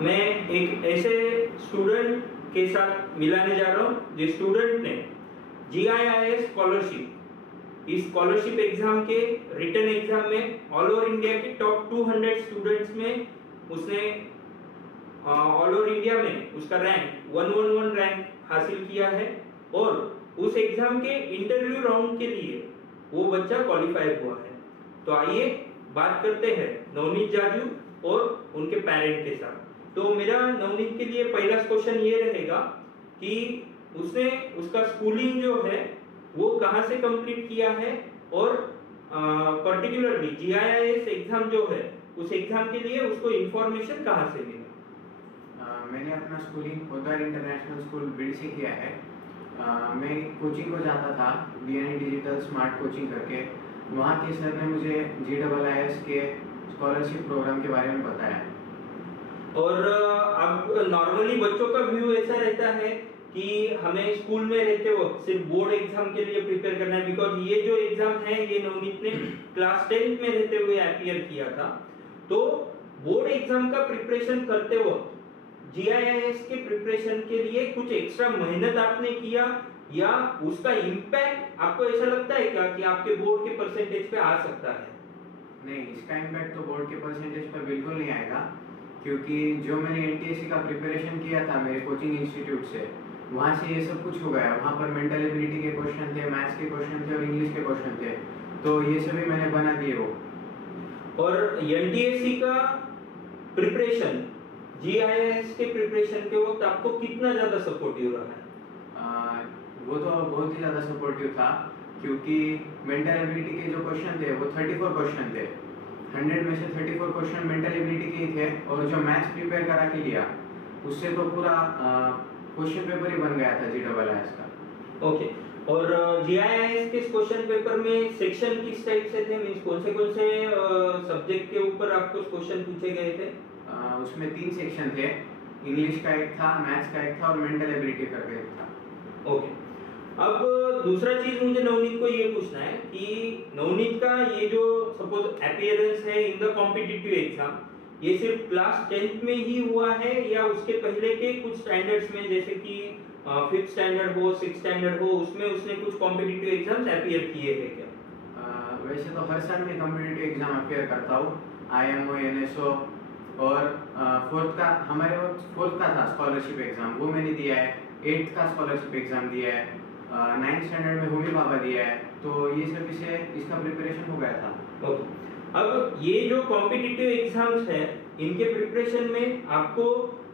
मैं एक ऐसे स्टूडेंट के साथ मिलाने जा रहा हूँ जिस स्टूडेंट ने GIIS स्कॉलरशिप, इस स्कॉलरशिप एग्जाम के रिटन एग्जाम में ऑल ओवर इंडिया के टॉप 200 स्टूडेंट्स में उसने ऑल ओवर इंडिया में उसका रैंक 111 रैंक हासिल किया है और उस एग्जाम के इंटरव्यू राउंड के लिए वो बच्चा क्वालिफाई हुआ है। तो आइए बात करते हैं नवनीत जाजू और उनके पेरेंट के साथ। तो मेरा नवनीत के लिए पहला क्वेश्चन ये रहेगा कि उसने उसका स्कूलिंग जो है वो कहाँ से कंप्लीट किया है और पर्टिकुलरली GIIS एग्जाम जो है उस एग्जाम के लिए उसको इंफॉर्मेशन कहाँ से मिला। मैंने अपना schooling Poddar international school Beed से किया है। मैं कोचिंग को जाता था BNE डिजिटल स्मार्ट कोचिंग करके। वहाँ के सर ने मुझे GIIS के स्कॉलरशिप प्रोग्राम के बारे में बताया। और अब नॉर्मली बच्चों का व्यू ऐसा रहता है कि हमें स्कूल में रहते वक्त सिर्फ बोर्ड एग्जाम के लिए प्रिपेयर करना है, बिकॉज ये जो एग्जाम है ये नवनीत ने क्लास 10th में रहते हुए अपीयर किया था। तो बोर्ड एग्जाम का प्रिपरेशन करते वक्त GIIS के प्रिपरेशन के लिए कुछ एक्स्ट्रा मेहनत आपने किया या उसका इम्पैक्ट आपको ऐसा लगता है क्या कि आपके बोर्ड के परसेंटेज पे आ सकता है? नहीं, इसका इम्पैक्ट तो बोर्ड के परसेंटेज पर बिल्कुल नहीं आएगा, क्योंकि जो मैंने NTSC का प्रिपरेशन किया था मेरे कोचिंग इंस्टीट्यूट से, वहाँ से ये सब कुछ हो गया। वहाँ पर मेंटल एबिलिटी के क्वेश्चन थे, मैथ्स के क्वेश्चन थे और इंग्लिश के क्वेश्चन थे, तो ये सभी मैंने बना दिए वो। और NTSC का प्रिपरेशन GIIS के प्रिपरेशन के वक्त आपको कितना ज्यादा सपोर्टिव रहा है? वो तो बहुत ही ज़्यादा सपोर्टिव था, क्योंकि मेंटल एबिलिटी के जो क्वेश्चन थे वो 34 क्वेश्चन थे। 100 में से 34 क्वेश्चन मेंटल एबिलिटी के ही थे और जो मैथ्स प्रिपेयर करा के लिया उससे तो पूरा क्वेश्चन पेपर ही बन गया था GIIS का। ओके। और GIIS के क्वेश्चन पेपर में सेक्शन किस टाइप से थे, मींस कौन से सब्जेक्ट के ऊपर आपको क्वेश्चन पूछे गए थे? उसमें 3 सेक्शन थे, इंग्लिश का एक था, मैथ्स का एक था और मेंटल एबिलिटी का एक था। ओके। अब दूसरा चीज मुझे नवनीत को ये पूछना है कि नवनीत का ये जो सपोज अपीयरेंस है इन द कॉम्पिटिटिव एग्जाम, ये सिर्फ क्लास 10th में ही हुआ है या उसके पहले के कुछ स्टैंडर्ड्स में, जैसे कि 5th स्टैंडर्ड हो, 6th स्टैंडर्ड हो, उसमें उसने कुछ कॉम्पिटिटिव एग्जाम्स अपीयर किए हैं क्या? वैसे तो हर साल मैं कॉम्पिटिटिव एग्जाम अपीयर करता हूँ, IMO, NSO और 4th का हमारे वक्त 4th का था स्कॉलरशिप एग्जाम, वो मैंने दिया है। 8th का स्कॉलरशिप एग्जाम दिया है, 9th स्टैंडर्ड में होमी बाबा दिया है, तो ये सब से इसका प्रिपरेशन हो गया था। ओके। अब ये जो कॉम्पिटिटिव एग्जाम्स है इनके प्रिपरेशन में आपको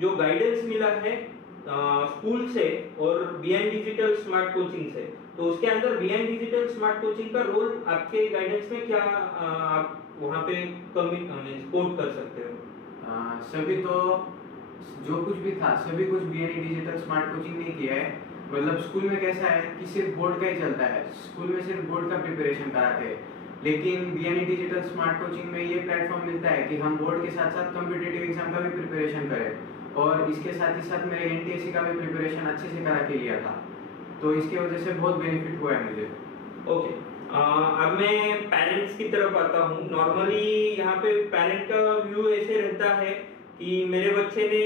जो गाइडेंस मिला है स्कूल से और BN डिजिटल स्मार्ट कोचिंग से, तो उसके अंदर BN डिजिटल स्मार्ट कोचिंग का रोल आपके गाइडेंस में क्या आप वहाँ पे सपोर्ट कर सकते हो? सभी तो जो कुछ भी था सभी कुछ BNE डिजिटल स्मार्ट कोचिंग ने किया है। मतलब स्कूल में कैसा है कि सिर्फ बोर्ड का ही चलता है, स्कूल में सिर्फ बोर्ड का प्रिपरेशन कराते हैं, लेकिन BNE डिजिटल स्मार्ट कोचिंग में ये प्लेटफॉर्म मिलता है कि हम बोर्ड के साथ साथ कॉम्पिटिटिव एग्जाम का भी प्रिपरेशन करें और इसके साथ ही साथ मेरे NTSC का भी प्रिपरेशन अच्छे से करा के लिया था, तो इसकी वजह से बहुत बेनिफिट हुआ है मुझे। ओके। अब मैं पेरेंट्स की तरफ आता हूँ। नॉर्मली यहाँ पे पेरेंट का व्यू ऐसे रहता है कि मेरे बच्चे ने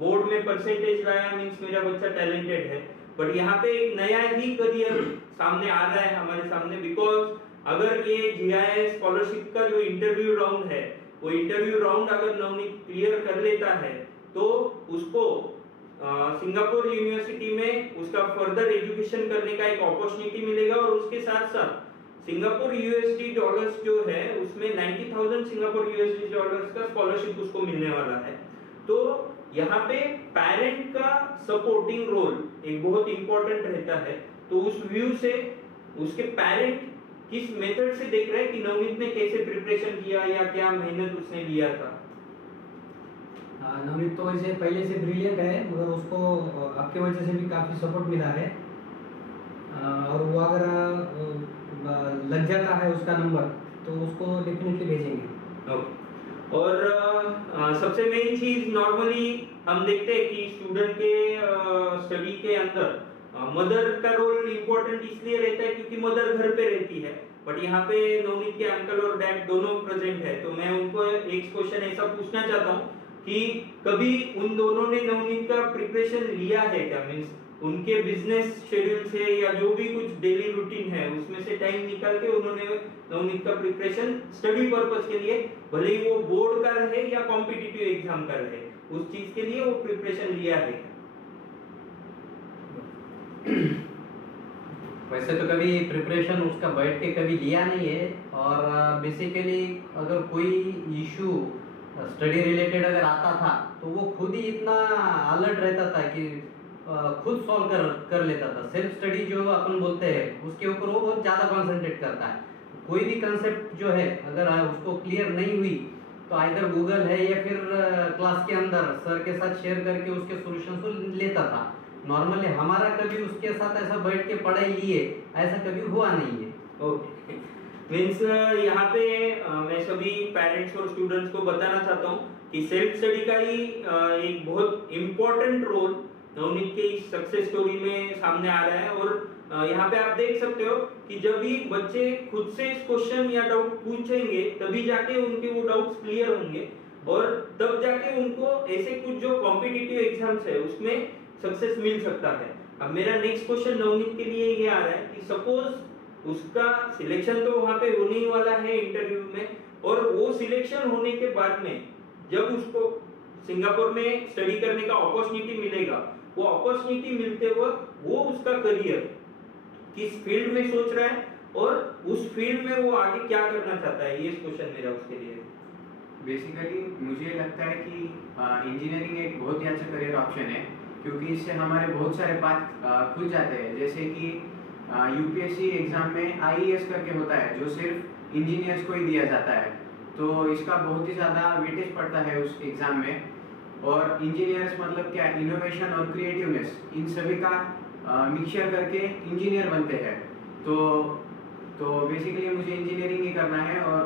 बोर्ड में परसेंटेज लाया मींस मेरा बच्चा टैलेंटेड है, बट यहाँ पे एक नया ही करियर सामने आ रहा है हमारे सामने, बिकॉज अगर ये GIIS स्कॉलरशिप का जो इंटरव्यू राउंड है वो इंटरव्यू राउंड अगर नवनीत क्लियर कर लेता है तो उसको सिंगापुर यूनिवर्सिटी में उसका फर्दर एजुकेशन करने का एक अपॉर्चुनिटी मिलेगा और उसके साथ साथ सिंगापुर USD डॉलर्स जो है उसमें 90,000 सिंगापुर USD डॉलर्स का स्कॉलरशिप उसको मिलने वाला है। तो यहाँ पे पेरेंट का सपोर्टिंग रोल एक बहुत इंपॉर्टेंट रहता है। तो उस व्यू से उसके पेरेंट किस मेथड से देख रहे हैं कि नवनीत ने कैसे प्रिपरेशन किया या क्या मेहनत उसने लिया था? नवनीत तो वैसे पहले से ब्रिलियंट है, मगर उसको आपके वजह से भी काफ़ी सपोर्ट मिला है और वो अगर लग जाता है उसका नंबर तो उसको डेफिनेटली भेजेंगे। ओके। और सबसे मेन चीज नॉर्मली हम देखते हैं कि स्टूडेंट के स्टडी के अंदर मदर का रोल इम्पोर्टेंट इसलिए रहता है क्योंकि मदर घर पे रहती है, बट यहाँ पे नवनीत के अंकल और डैड दोनों प्रेजेंट है। तो मैं उनको एक क्वेश्चन ऐसा पूछना चाहता हूँ कि कभी उन दोनों ने नवनीत का प्रिपरेशन लिया है क्या, मीन्स उनके बिजनेस शेड्यूल से या जो भी कुछ डेली रूटीन है उसमें से टाइम निकाल के उन्होंने नवनीत का प्रिपरेशन स्टडी पर्पस के लिए, भले ही वो बोर्ड का रहे या कॉम्पिटिटिव एग्जाम का रहे, उस चीज के लिए वो प्रिपरेशन लिया है क्या? वैसे तो कभी प्रिपरेशन उसका बैठ के कभी लिया नहीं है, और बेसिकली अगर कोई इशू स्टडी रिलेटेड अगर आता था तो वो खुद ही इतना अलर्ट रहता था कि खुद सॉल्व कर लेता था। सेल्फ स्टडी जो अपन बोलते हैं उसके ऊपर वो बहुत ज़्यादा कॉन्सेंट्रेट करता है। कोई भी कंसेप्ट जो है अगर उसको क्लियर नहीं हुई तो आइदर गूगल है या फिर क्लास के अंदर सर के साथ शेयर करके उसके सॉल्यूशन को लेता था। नॉर्मली हमारा कभी उसके साथ ऐसा बैठ के पढ़ाई लिए ऐसा कभी हुआ नहीं है। ओके, मीन्स यहाँ पे मैं सभी पेरेंट्स और स्टूडेंट्स को बताना चाहता हूँ कि सेल्फ स्टडी का ही एक बहुत इम्पोर्टेंट रोल नवनीत के इस सक्सेस स्टोरी में सामने आ रहा है। और यहाँ पे आप देख सकते हो कि जब भी बच्चे खुद से इस क्वेश्चन या डाउट पूछेंगे तभी जाके उनके वो डाउट्स क्लियर होंगे, और तब जाके उनको ऐसे कुछ जो कॉम्पिटिटिव एग्जाम्स है उसमें सक्सेस मिल सकता है। अब मेरा नेक्स्ट क्वेश्चन नवनीत के लिए ये आ रहा है कि सपोज उसका सिलेक्शन तो वहां पे होने ही वाला है इंटरव्यू में, और वो सिलेक्शन होने के बाद में जब उसको सिंगापुर में स्टडी करने का अपॉर्चुनिटी मिलेगा, वो अपॉर्चुनिटी मिलते वक्त वो उसका करियर किस फील्ड में सोच रहा है और उस फील्ड में वो आगे क्या करना चाहता है, ये क्वेश्चन मेरा उसके लिए। बेसिकली मुझे लगता है कि इंजीनियरिंग एक बहुत ही अच्छा करियर ऑप्शन है, क्योंकि इससे हमारे बहुत सारे पाथ खुल जाते हैं। जैसे कि यूपीएससी एग्जाम में आईएएस करके होता है जो सिर्फ इंजीनियर्स को ही दिया जाता है, तो इसका बहुत ही ज़्यादा वेटेज पड़ता है उस एग्ज़ाम में। और इंजीनियर्स मतलब क्या, इनोवेशन और क्रिएटिवनेस इन सभी का मिक्सचर करके इंजीनियर बनते हैं। तो बेसिकली मुझे इंजीनियरिंग ही करना है, और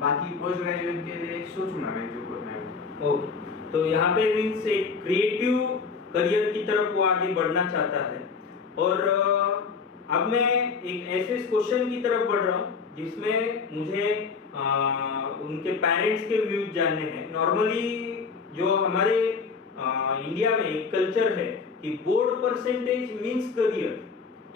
बाकी पोस्ट ग्रेजुएट के लिए सोचूंगा मैं जो करना है। ओके, तो यहाँ पे मीन्स एक क्रिएटिव करियर की तरफ वो आगे बढ़ना चाहता है। और अब मैं एक ऐसे क्वेश्चन की तरफ बढ़ रहा हूँ जिसमें मुझे उनके पेरेंट्स के व्यूज जानने हैं। नॉर्मली जो हमारे इंडिया में एक कल्चर है कि बोर्ड परसेंटेज मींस करियर,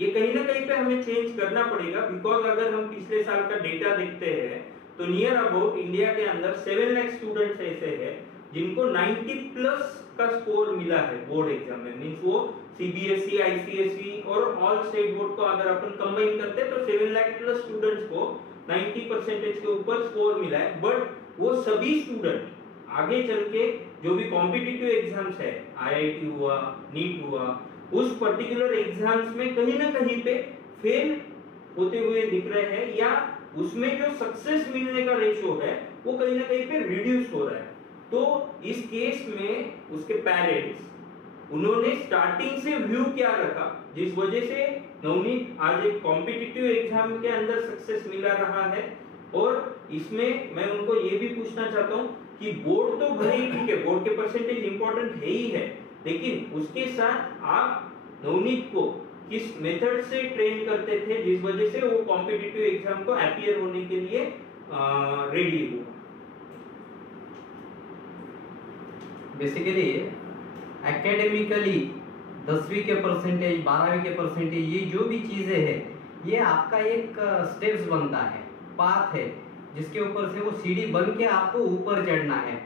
ये कहीं ना कहीं पे हमें चेंज करना पड़ेगा। बिकॉज अगर हम पिछले साल का डेटा देखते हैं तो नियर अबाउट इंडिया के अंदर 7 लाख स्टूडेंट्स ऐसे हैं जिनको 90 प्लस का स्कोर मिला है बोर्ड एग्जाम में। मींस वो सीबीएसई, आईसीएसई और ऑल स्टेट बोर्ड को अगर अपन कंबाइन करते हैं तो 7 लाख प्लस स्टूडेंट्स को 90% के ऊपर स्कोर मिला है। बट वो सभी स्टूडेंट आगे चल के जो भी कॉम्पिटिटिव एग्जाम्स है, आईआईटी हुआ, नीट हुआ, उस पर्टिकुलर एग्जाम्स में कहीं ना कहीं पे फेल होते हुए दिख रहे हैं, या उसमें जो सक्सेस मिलने का रेशियो है वो कहीं ना कहीं पे रिड्यूस हो रहा है। तो इस केस में उसके पेरेंट्स उन्होंने स्टार्टिंग से व्यू क्या रखा जिस वजह से नवनीत आज एक कॉम्पिटिटिव एग्जाम के अंदर सक्सेस मिला रहा है। और इसमें मैं उनको ये भी पूछना चाहता हूँ कि बोर्ड तो भले ही ठीक है, बोर्ड के परसेंटेज इंपॉर्टेंट है ही है, लेकिन उसके साथ आप नवनीत को किस मेथड से ट्रेन करते थे जिस वजह से वो कॉम्पिटिटिव एग्जाम को अपीयर होने के लिए रेडी हुआ? बेसिकली एकेडमिकली 10वीं के परसेंटेज, 12वीं के परसेंटेज, ये जो भी चीज़ें हैं ये आपका एक स्टेप्स बनता है, पाथ है जिसके ऊपर से वो सीढ़ी बन के आपको ऊपर चढ़ना है।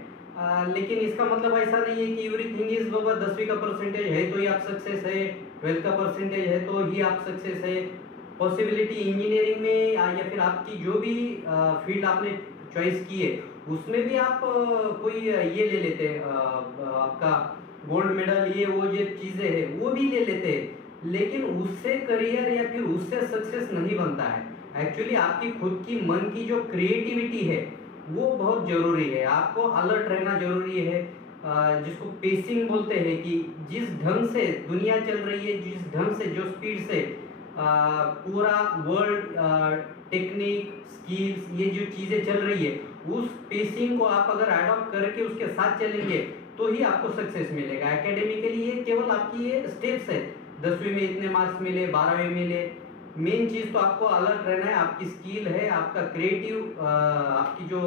लेकिन इसका मतलब ऐसा नहीं है कि एवरीथिंग इज बाबा 10वीं का परसेंटेज है तो ही आप सक्सेस है, 12th का परसेंटेज है तो ही आप सक्सेस है। पॉसिबिलिटी इंजीनियरिंग में या फिर आपकी जो भी फील्ड आपने चॉइस की है उसमें भी आप कोई ये ले लेते हैं, आपका गोल्ड मेडल, ये वो जो चीज़ें हैं वो भी ले लेते हैं, लेकिन उससे करियर या फिर उससे सक्सेस नहीं बनता है। एक्चुअली आपकी खुद की मन की जो क्रिएटिविटी है वो बहुत ज़रूरी है, आपको अलर्ट रहना ज़रूरी है, जिसको पेसिंग बोलते हैं कि जिस ढंग से दुनिया चल रही है, जिस ढंग से जो स्पीड से पूरा वर्ल्ड टेक्निक स्किल्स ये जो चीज़ें चल रही है उस पेसिंग को आप अगर अडॉप्ट करके उसके साथ चलेंगे तो ही आपको सक्सेस मिलेगा। एकेडमिकली ये केवल आपकी ये स्टेप्स है, 10वीं में इतने मार्क्स मिले, 12वीं में मिले, मेन चीज़ तो आपको अलर्ट रहना है, आपकी स्किल है, आपका क्रिएटिव, आपकी जो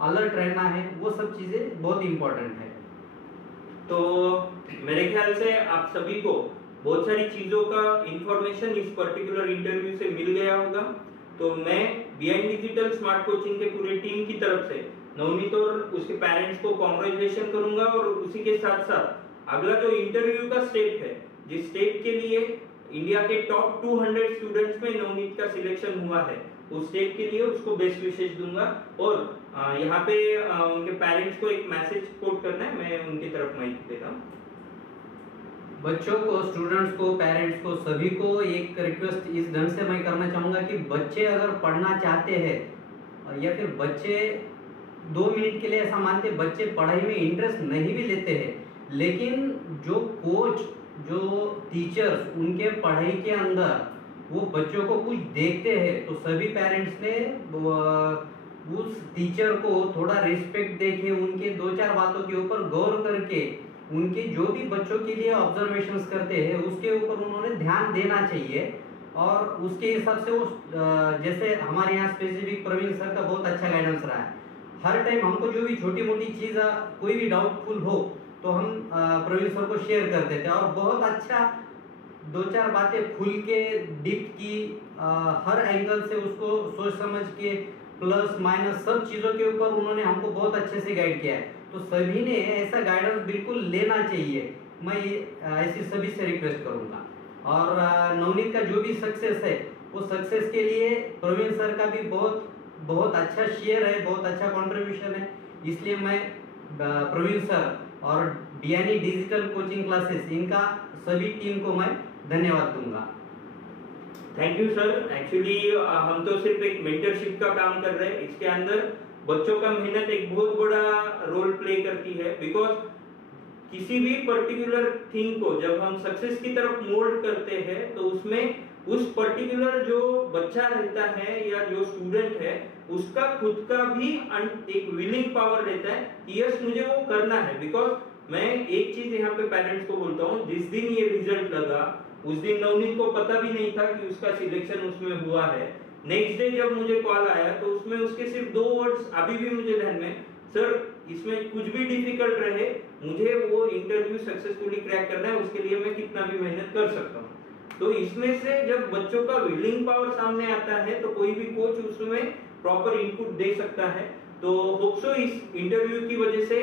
अलर्ट रहना है, वो सब चीज़ें बहुत इम्पोर्टेंट है। तो मेरे ख्याल से आप सभी को बहुत सारी चीजों का इंफॉर्मेशन इस पर्टिकुलर इंटरव्यू से मिल गया होगा। तो मैं बिहाइंड डिजिटल स्मार्ट कोचिंग के पूरे टीम की तरफ से नवनीत और उसके पेरेंट्स को कॉन्ग्रेचुलेशन करूंगा, और उसी के साथ साथ अगला जो इंटरव्यू का स्टेप है, जिस स्टेप के लिए इंडिया के टॉप 200 स्टूडेंट्स में नवनीत का सिलेक्शन हुआ है, उस स्टेप के लिए उसको बेस्ट विशेष दूंगा। और यहाँ पे उनके पेरेंट्स को एक मैसेज कोट करना है, मैं उनकी तरफ माइक देता हूँ। बच्चों को, स्टूडेंट्स को, पेरेंट्स को, सभी को एक रिक्वेस्ट इस ढंग से मैं करना चाहूँगा कि बच्चे अगर पढ़ना चाहते हैं या फिर बच्चे 2 मिनट के लिए ऐसा मानते बच्चे पढ़ाई में इंटरेस्ट नहीं भी लेते हैं, लेकिन जो कोच, जो टीचर्स उनके पढ़ाई के अंदर वो बच्चों को कुछ देखते हैं, तो सभी पेरेंट्स ने उस टीचर को थोड़ा रिस्पेक्ट देके उनके 2-4 बातों के ऊपर गौर करके उनके जो भी बच्चों के लिए ऑब्जर्वेशंस करते हैं उसके ऊपर उन्होंने ध्यान देना चाहिए। और उसके हिसाब से वो जैसे हमारे यहाँ स्पेसिफिक प्रवीण सर का बहुत अच्छा गाइडेंस रहा है। हर टाइम हमको जो भी छोटी मोटी चीज़ कोई भी डाउटफुल हो तो हम प्रवीण सर को शेयर करते थे, और बहुत अच्छा 2-4 बातें खुल के डीप की हर एंगल से उसको सोच समझ के प्लस माइनस सब चीज़ों के ऊपर उन्होंने हमको बहुत अच्छे से गाइड किया है। तो सभी ने ऐसा गाइडेंस बिल्कुल लेना चाहिए, मैं ऐसी सभी से रिक्वेस्ट करूँगा। और नवनीत का जो भी सक्सेस है वो सक्सेस के लिए प्रवीण सर का भी बहुत बहुत अच्छा शेयर है, बहुत अच्छा कंट्रीब्यूशन है। इसलिए मैं प्रवीण सर और बिहाइंड डिजिटल कोचिंग क्लासेस इनका सभी टीम को मैं धन्यवाद दूंगा। Thank you sir. एक्चुअली हम तो सिर्फ एक मेंटरशिप का काम कर रहे हैं, इसके अंदर बच्चों का मेहनत एक बहुत बड़ा रोल प्ले करती है। बिकॉज किसी भी पर्टिकुलर थिंग को जब हम सक्सेस की तरफ मोल्ड करते हैं तो उसमें उस पर्टिकुलर जो बच्चा रहता है या जो स्टूडेंट है उसका खुद का भी एक विलिंग पावर रहता है कि यस मुझे वो करना है। बिकॉज मैं एक चीज यहाँ पे पेरेंट्स को बोलता हूँ, जिस दिन ये रिजल्ट लगा उस दिन नवनीत को पता भी नहीं था कि उसका सिलेक्शन उसमें हुआ है। नेक्स्ट डे जब मुझे कॉल आया तो उसमें उसके सिर्फ 2 वर्ड्स अभी भी मुझे ध्यान में, सर इसमें कुछ भी डिफिकल्ट रहे मुझे वो इंटरव्यू सक्सेसफुली क्रैक करना है, उसके लिए मैं कितना भी मेहनत कर सकता हूँ। तो इसमें से जब बच्चों का विलिंग पावर सामने आता है तो कोई भी कोच उसमें प्रॉपर इनपुट दे सकता है। तो होप सो इस इंटरव्यू की वजह से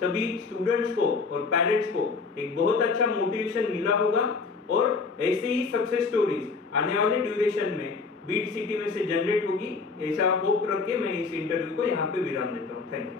सभी स्टूडेंट्स को और पेरेंट्स को एक बहुत अच्छा मोटिवेशन मिला होगा, और ऐसे ही सक्सेस स्टोरीज आने वाले ड्यूरेशन में बीट सिटी में से जनरेट होगी, ऐसा होप रख के मैं इस इंटरव्यू को यहाँ पे विराम देता हूँ। Thank you.